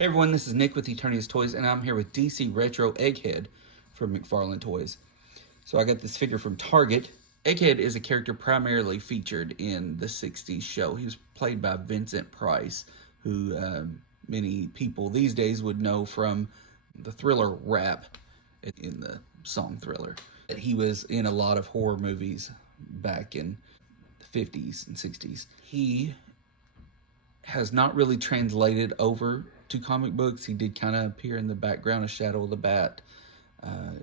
Hey everyone, this is Nick with Eternity's Toys, and I'm here with DC Retro Egghead from McFarlane Toys. So I got this figure from Target. Egghead is a character primarily featured in the 60s show. He was played by Vincent Price, who many people these days would know from the Thriller rap in the song Thriller. He was in a lot of horror movies back in the 50s and 60s. He has not really translated over to comic books. He did kind of appear in the background of Shadow of the Bat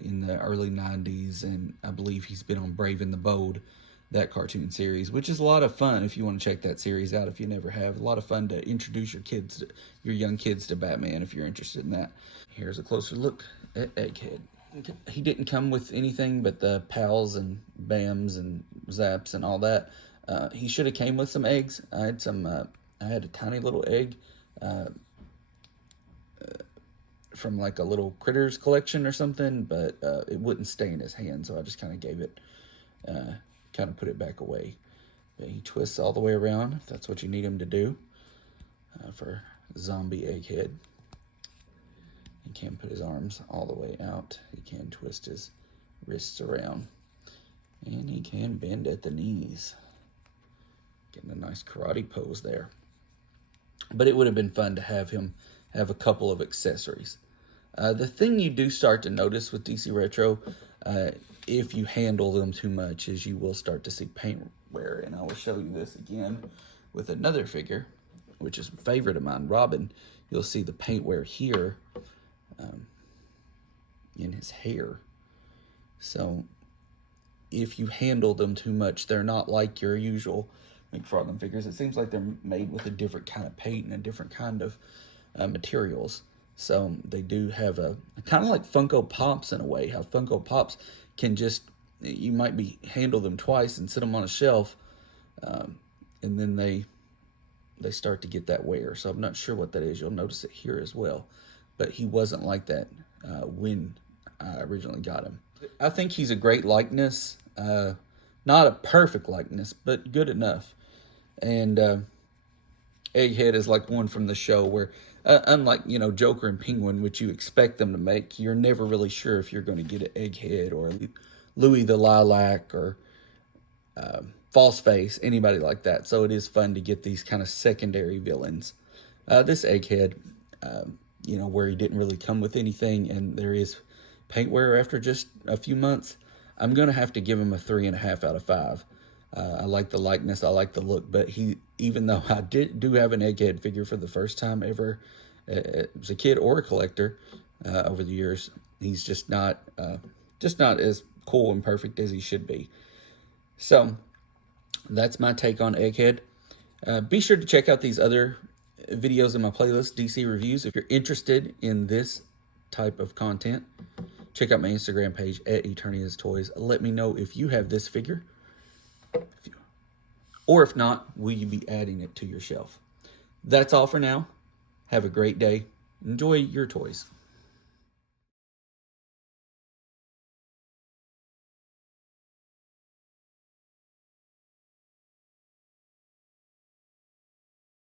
in the early 90s, and I believe he's been on Brave and the Bold, that cartoon series, which is a lot of fun if you want to check that series out if you never have. A lot of fun to introduce your young kids to Batman if you're interested in that. Here's a closer look at Egghead. He didn't come with anything but the pals and bams and zaps and all that. He should have came with some eggs. I had a tiny little egg from like a little critters collection or something, but it wouldn't stay in his hand, so I just kind of gave it, kind of put it back away. But he twists all the way around, if that's what you need him to do for zombie Egghead. He can put his arms all the way out. He can twist his wrists around. And he can bend at the knees. Getting a nice karate pose there. But it would have been fun to have him have a couple of accessories. The thing you do start to notice with DC Retro, if you handle them too much, is you will start to see paint wear. And I will show you this again with another figure, which is a favorite of mine, Robin. You'll see the paint wear here in his hair. So if you handle them too much, they're not like your usual McFarlane figures. It seems like they're made with a different kind of paint and a different kind of materials. So they do have a kind of like Funko Pops in a way, how Funko Pops can just, you might handle them twice and sit them on a shelf, and then they start to get that wear. So I'm not sure what that is. You'll notice it here as well. But he wasn't like that when I originally got him. I think he's a great likeness. Not a perfect likeness, but good enough. And Egghead is like one from the show where, unlike, Joker and Penguin, which you expect them to make, you're never really sure if you're going to get an Egghead or Louis the Lilac or Falseface, anybody like that. So it is fun to get these kind of secondary villains. This Egghead, where he didn't really come with anything, and there is paint wear after just a few months, I'm going to have to give him a 3.5 out of 5. I like the likeness, I like the look, but even though I do have an Egghead figure for the first time ever as a kid or a collector over the years, he's just not as cool and perfect as he should be. So that's my take on Egghead. Be sure to check out these other videos in my playlist, DC Reviews. If you're interested in this type of content, check out my Instagram page at Eternity's Toys. Let me know if you have this figure. Or if not, will you be adding it to your shelf? That's all for now. Have a great day. Enjoy your toys.